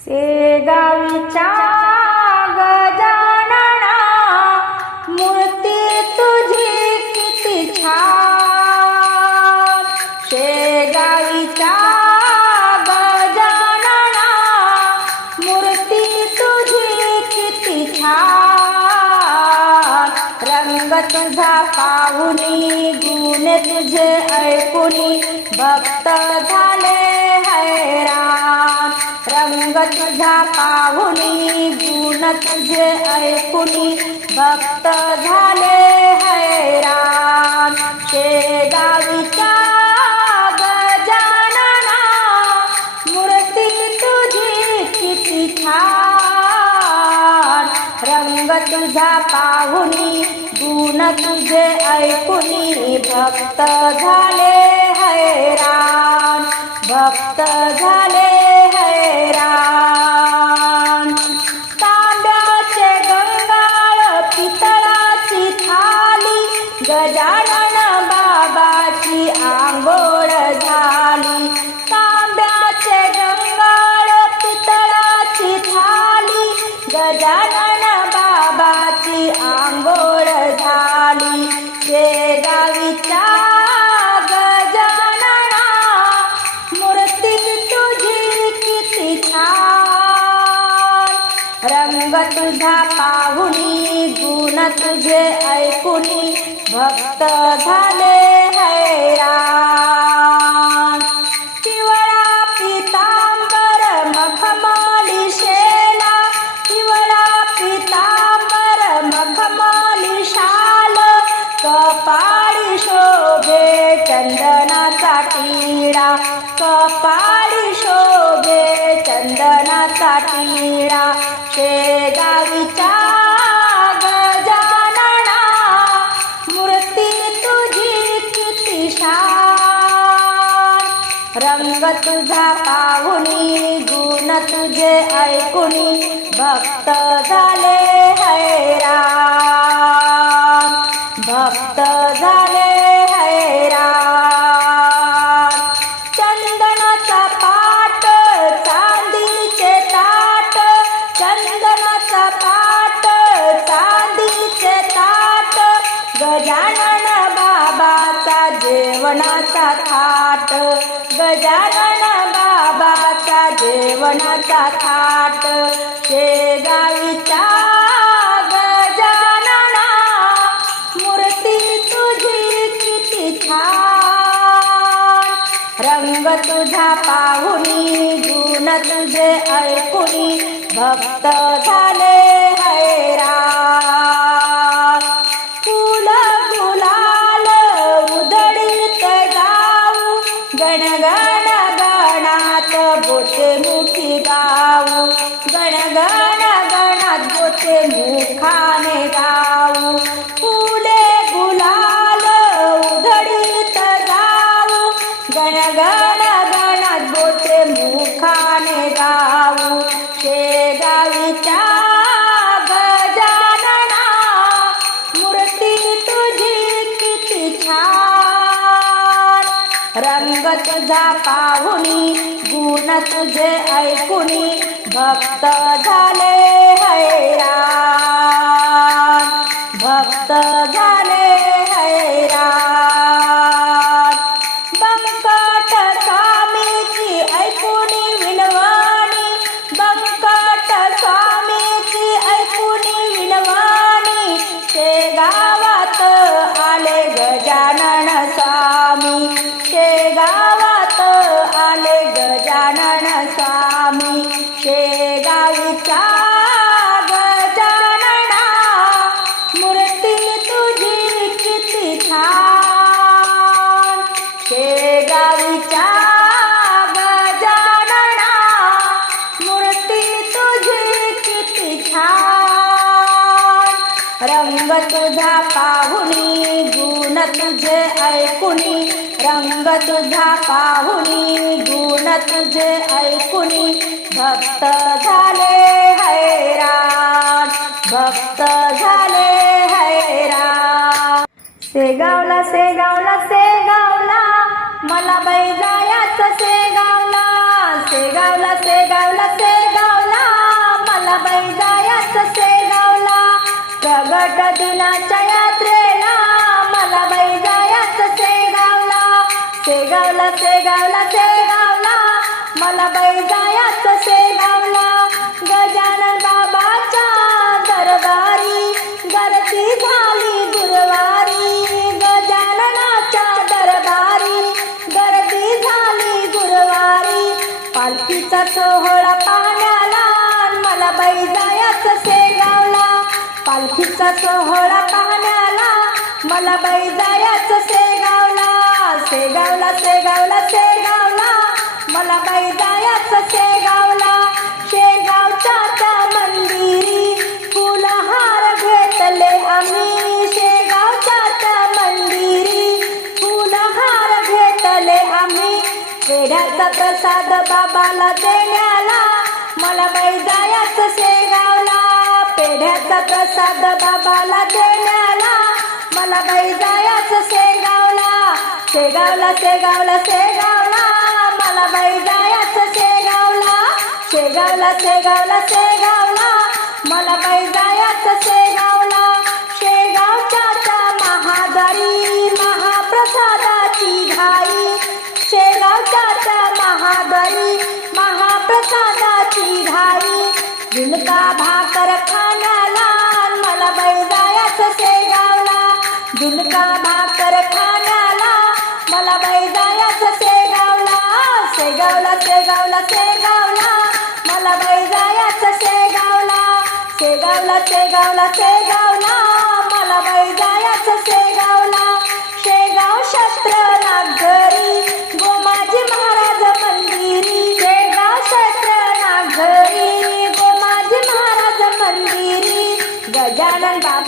शेगावीच्या गजानना मूर्ती तुझी किती छान. शेगावीच्या गजानना मूर्ती तुझी किती छान. रंग तुझा पाहुनी गुण तुझे ऐकुनी भक्त झाले हैराण. रंग तुझा पाहुनी गुण तुझे ऐकुनी भक्त झाले हैराण. शेगावीचा गजानना मूर्ती तुझी किती छान. रंग तुझा पाहुनी गुण तुझे ऐकुनी भक्त झाले हैरान भक्त झाले हैराण तुझा पाहुणी गुण तुझे ऐकुनी भक्त झाले. रंग तुझा पाहुणी गुण तुझे ऐकुणी भक्त झाले हैरा भक्त जेवणाचा थाट शेगावीच्या गजानना मूर्ती तुझी किती छान. रंग तुझा पाहुणी गुण तुझे ऐकुनी भक्त झाले हैराण फुल गुलाल उधळीत गाऊ गणगण रंग तुझा पाहुनी गुण तुझे ऐकुनी भक्त झाले हैराण भक्त झाले हैराण पाहुणी गुण तुझे ऐकुणी रंग तुझा पाहुणी गुण तुझे ऐकुणी भक्त झाले हैराण भक्त झाले हैराण शेगावला शेगावला शेगावला मला बाई जायाचं मला बाई जायाचं शेगावला गजानन बाबाच्या दरबारी गर्दी झाली गुरुवारी. गजाननाच्या दरबारी गर्दी झाली गुरुवारी. पालखीचा सोहळा पाहण्याला मला बाई जायाचं शेगावला. पालखीचा सोहळा पाहण्याला मला बाई जायाचं शेगावला. शेगावला शेगावला शेगावला. मला बैजा प्रसाद बाबाला देण्याला मला बाई शेगावला. पेढ्याचा प्रसाद बाबाला देण्याला मला बाई जायाचं शेगावला. शेगावला शेगावला शेगावला मला बाई जायाचं शेगावला. शेगावला शेगावला शेगावला मला बाई जायाचं शेगावला. महादारी महाप्रसादाची घाई झुणका भाकर खाण्याला मला बैजायाच शेगावला. झुणका भाकर खाण्याला मला बाई शेगावला. शेगावला शेगावला शेगावला. मला बाई शेगावला. शेगावला शेगावला शेगावला.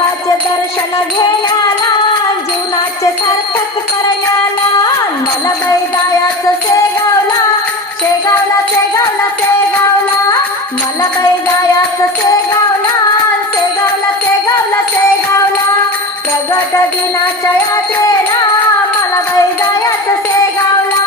बाबाचे दर्शन घेण्याला जीवनाचे सार्थक करण्याला मला बाई जायाचं शेगावला शेगावला शेगावला शेगावला. मला बाई जायाचं शेगावला शेगावला शेगावला शेगावला. प्रगट दिनाच्या यात्रेला मला बाई शेगावला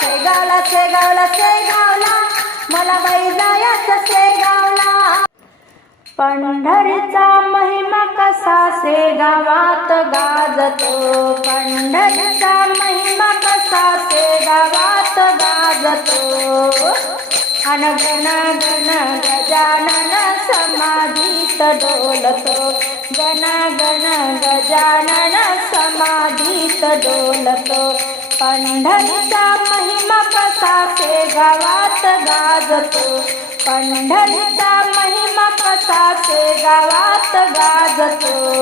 शेगावला शेगावला शेगावला. मला बाई शेगावला. पंढरीचा महिमा कसा से गावात गाजतो? पंढरीचा महिमा कसा से गावात गाजतो? अन गण गण गजानन समाधीत डोलतो। गण गण गजानन समाधीत डोलतो। पंढरीचा महिमा कसा से गावात गाजतो? पंढरीचा महिमा कसा से गावात गाजतो.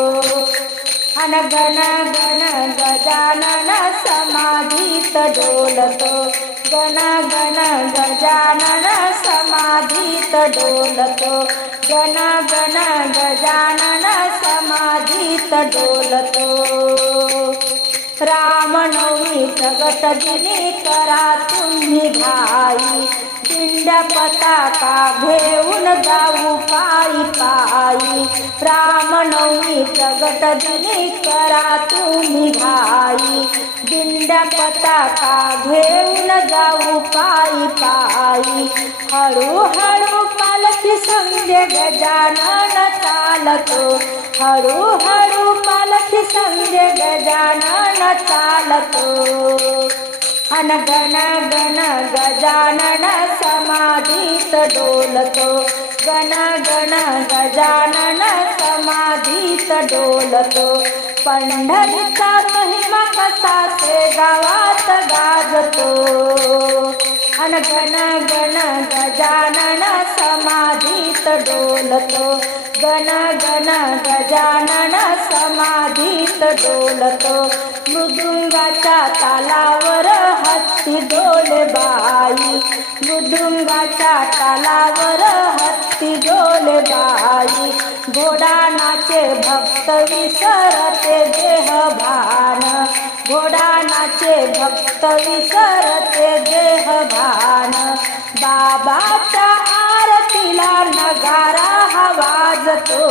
अन गण गण गजानन समाधीत डोलतो. गण गण गजानन समाधीत डोलतो. गण गण गजानन समाधीत डोलतो. रामनवमी प्रगट दिनी करा तुम्ही भाई दिंड्या पताका घेऊन जाऊ पायी पायी. रामनवमी प्रगट दिनी करा तुम्ही भाई दिंड्या पताका घेऊन जाऊ पायी पायी. हळूहळू पालखी संध्य गजानन चालतो. हळूहळू पालखी संध्य गजानन चालतो. अन गण गजानन समाधीत डोलतो गण गण गजानन समाधीत डोलतो पंढरीचा महिमा कसा ते गावात गाजतो अन गण गण गजानन समाधीत डोलतो. गण गण गजानन समाधीत डोलतो. मृदुंगाच्या तालावर हत्ती डोल बाई. मृदुंगाच्या तालावर हत्ती डोल बाई. घोडानाचे भक्त विसरते देह भान घोडानाचे भक्त विसरते देह भान बाबाचा नगारा हा वाजतो.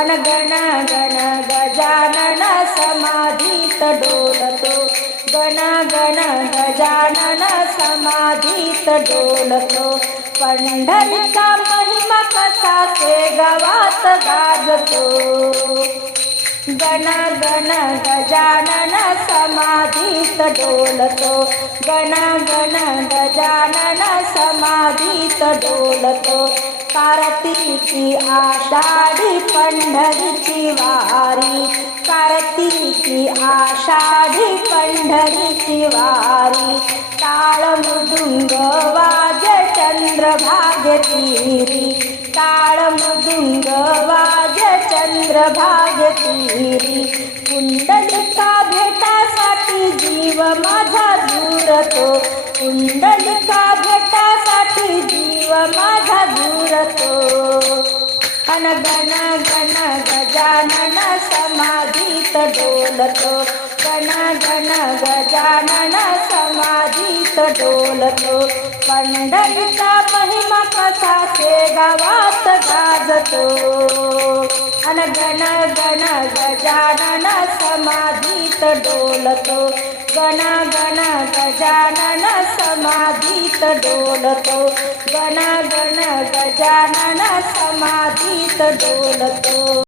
अन गण गण गजानन समाधीत डोलतो. गण गण गजानन समाधीत डोलतो. पंढरीचा महिमा कसा से गावात गाजतो. गण गण गजानन समाधीत डोलतो. गण गण गजानन समाधीत डोलतो. कार्तिकी आषाढी पंढरीची वारी. कार्तिकी आषाढी पंढरीची वारी. ताळ मृदुंग वाज चंद्रभाग तीरी टाळ मृदुंग वाज चंद्रभाग तीरी कुंडलिका भेटासाठी जीव माझा दूरतो कुंडलिका भेटासाठी जीव माझा दूरतो अन गण गण गजानन समाधीत डोलतो. गण गण गजानन समाधीत डोलतो. पंढरीचा महिमा कसा से गावात गाजतो. अन गण गण गजानन समाधीत डोलतो. गणा गण गजानन समाधीत डोलतो. गणा गण गजानन समाधीत डोलतो.